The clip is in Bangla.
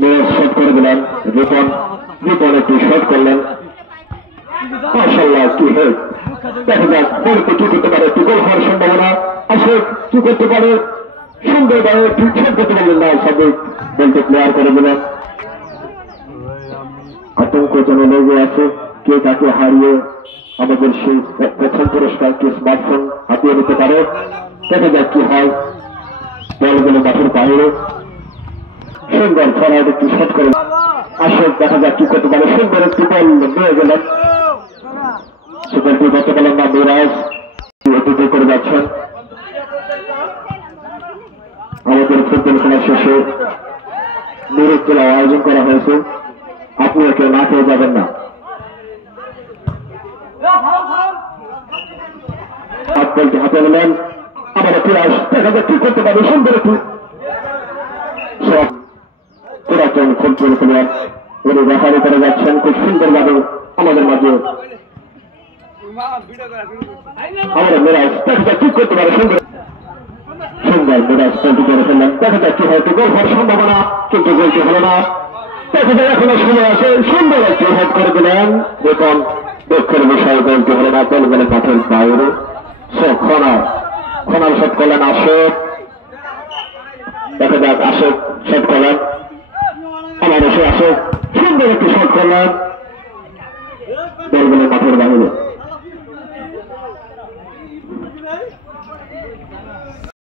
মেয়র শট করে দিলেন। রিপন একটু শট করলেন। মাশাআল্লাহ কি হেড। দেখা যাক বলতে কি করতে পারে, একটু গোল হওয়ার সম্ভাবনা আছে, কি করতে পারে। সুন্দরভাবে একটু শট করতে পারলেন না, সাবেক বলতে ক্লিয়ার করে দিলেন। আতঙ্ক যেন লেগে আছে, কে তাকে হারিয়ে আমাদের সেই প্রথম পুরস্কারকে স্মার্টফোন হাতিয়ে নিতে পারে। দেখা যাক কি হয়। বলগুলো মাঠের বাইরে সুন্দর ফরওয়ার্ড একটু শট করে আসে, দেখা যাক কি করতে পারে। সুন্দর একটি বল নিয়ে গেলেন, সুপারটি করতে পারলেন না। মিরাজ অতিথি করে যাচ্ছেন। আমাদের ফুটবল খেলার শেষে নিরুপ খেলা আয়োজন করা হয়েছে, আপনি একে না খেয়ে যাবেন না। বলতে হাতে নিলেন, আবার ফিরাস, দেখা যাক কি করতে পারে। সুন্দর একটু সব পুরাতন ফুটবল প্লেয়ার উনি রেফারি করে যাচ্ছেন খুব সুন্দরভাবে আমাদের মাঝে। আমাদের মিরাজ দেখা যাক কি করতে পারে। সুন্দর মিরাজ পেন্টি করে ফেললেন, দেখা যাক কি হয়তো গোল হওয়ার সম্ভাবনা, কিন্তু গোলটি হলো না। দেখা যায় এখনো সময় আছে। সুন্দর একটি হেড করে দিলেন রিপন, দুঃখের বিষয়ে গোলটি হলো না, বল গেলেন মাঠের বাইরে। খনার শট করলেন আশোক, দেখা যাক আশোক শট করলেন, আমার এসে আশোক সুন্দর একটি শট করলেন, বল গেলেন মাঠের বাইরে।